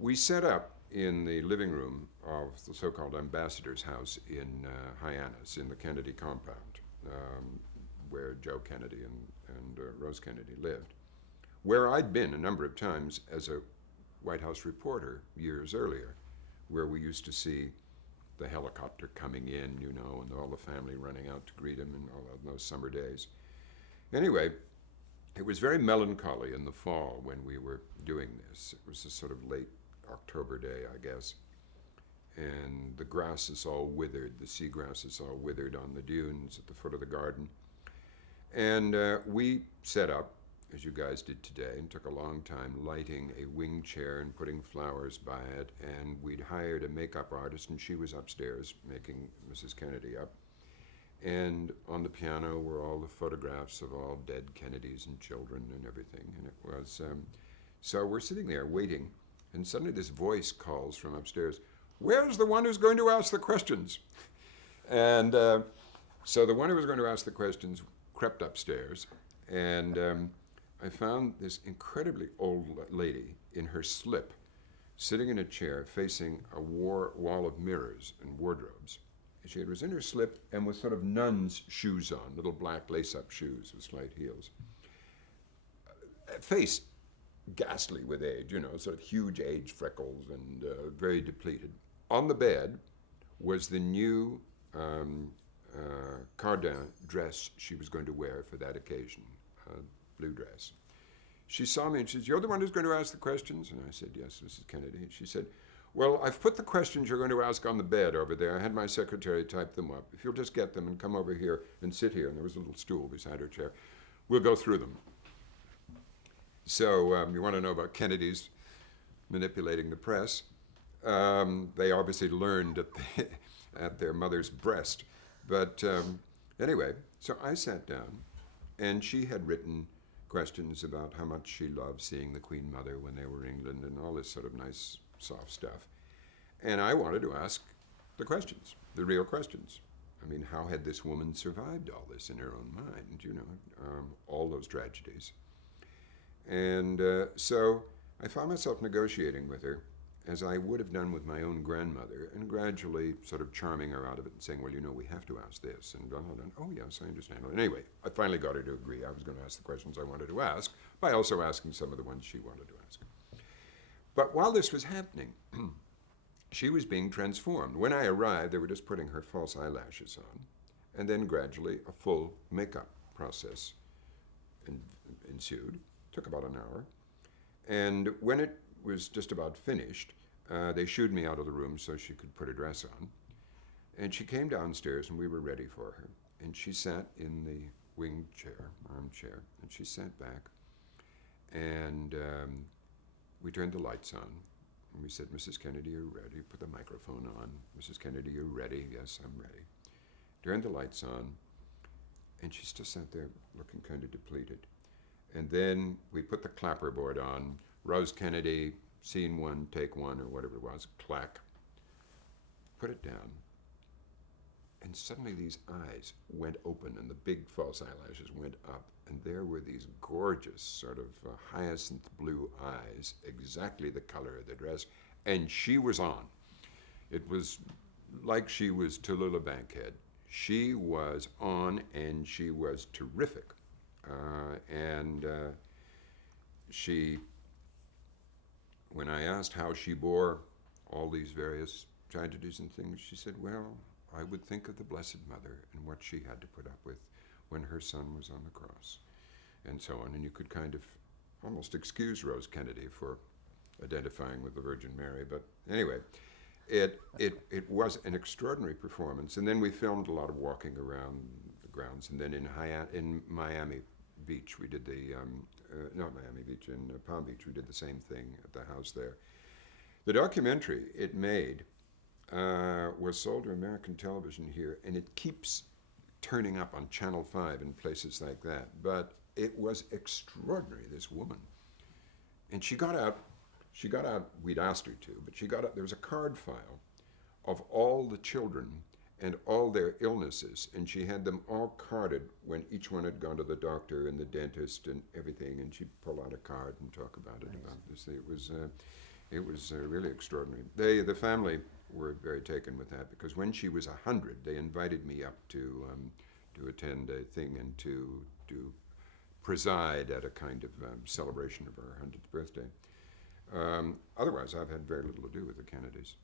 We set up in the living room of the so-called ambassador's house in Hyannis, in the Kennedy compound, where Joe Kennedy and Rose Kennedy lived, where I'd been a number of times as a White House reporter years earlier, where we used to see the helicopter coming in, you know, and all the family running out to greet him and all of those summer days. Anyway, it was very melancholy in the fall when we were doing this. It was a sort of late October day, I guess, and the grass is all withered, the seagrass is all withered on the dunes at the foot of the garden. And we set up, as you guys did today, and took a long time lighting a wing chair and putting flowers by it. And we'd hired a makeup artist, and she was upstairs making Mrs. Kennedy up. And on the piano were all the photographs of all dead Kennedys and children and everything. And it was, so we're sitting there waiting, and suddenly this voice calls from upstairs, "Where's the one who's going to ask the questions?" And so the one who was going to ask the questions crept upstairs, and I found this incredibly old lady in her slip, sitting in a chair facing a wall of mirrors and wardrobes. She was in her slip and with sort of nun's shoes on, little black lace-up shoes with slight heels. Face ghastly with age, you know, sort of huge age freckles and very depleted. On the bed was the new Cardin dress she was going to wear for that occasion, a blue dress. She saw me and she said, "You're the one who's going to ask the questions?" And I said, "Yes, Mrs. Kennedy." And she said, "Well, I've put the questions you're going to ask on the bed over there. I had my secretary type them up. If you'll just get them and come over here and sit here," and there was a little stool beside her chair, "we'll go through them." So you want to know about Kennedy's manipulating the press? They obviously learned at their mother's breast. But anyway, so I sat down, and she had written questions about how much she loved seeing the Queen Mother when they were in England and all this sort of nice, soft stuff. And I wanted to ask the questions, the real questions. I mean, how had this woman survived all this in her own mind, you know, all those tragedies? And so I found myself negotiating with her as I would have done with my own grandmother, and gradually sort of charming her out of it and saying, "Well, you know, we have to ask this," and blah, blah, blah. "Oh, yes, I understand." Anyway, I finally got her to agree I was going to ask the questions I wanted to ask by also asking some of the ones she wanted to ask. But while this was happening, she was being transformed. When I arrived, they were just putting her false eyelashes on, and then gradually a full makeup process ensued. Took about an hour. And when it was just about finished, they shooed me out of the room so she could put a dress on. And she came downstairs and we were ready for her. And she sat in the wing chair, armchair, and she sat back. And we turned the lights on. And we said, "Mrs. Kennedy, you're ready." Put the microphone on. "Mrs. Kennedy, you're ready." "Yes, I'm ready." Turned the lights on. And she still sat there looking kind of depleted. And then we put the clapperboard on. Rose Kennedy, scene one, take one, or whatever it was, clack. Put it down. And suddenly these eyes went open and the big false eyelashes went up. And there were these gorgeous sort of hyacinth blue eyes, exactly the color of the dress. And she was on. It was like she was Tallulah Bankhead. She was on and she was terrific. And when I asked how she bore all these various tragedies and things, she said, "Well, I would think of the Blessed Mother and what she had to put up with when her son was on the cross," and so on. And you could kind of almost excuse Rose Kennedy for identifying with the Virgin Mary. But anyway, it was an extraordinary performance. And then we filmed a lot of walking around the grounds. And then in Miami Beach, we did not Miami Beach, in Palm Beach, we did the same thing at the house there. The documentary it made was sold to American television here, and it keeps turning up on Channel 5 and places like that. But it was extraordinary, this woman. And she got out, we'd asked her to, but she got out, there was a card file of all the children and all their illnesses, and she had them all carded when each one had gone to the doctor and the dentist and everything, and she'd pull out a card and talk about it, nice. About this. It was really extraordinary. The family were very taken with that because when she was 100, they invited me up to attend a thing and to preside at a kind of celebration of her 100th birthday. Otherwise, I've had very little to do with the Kennedys.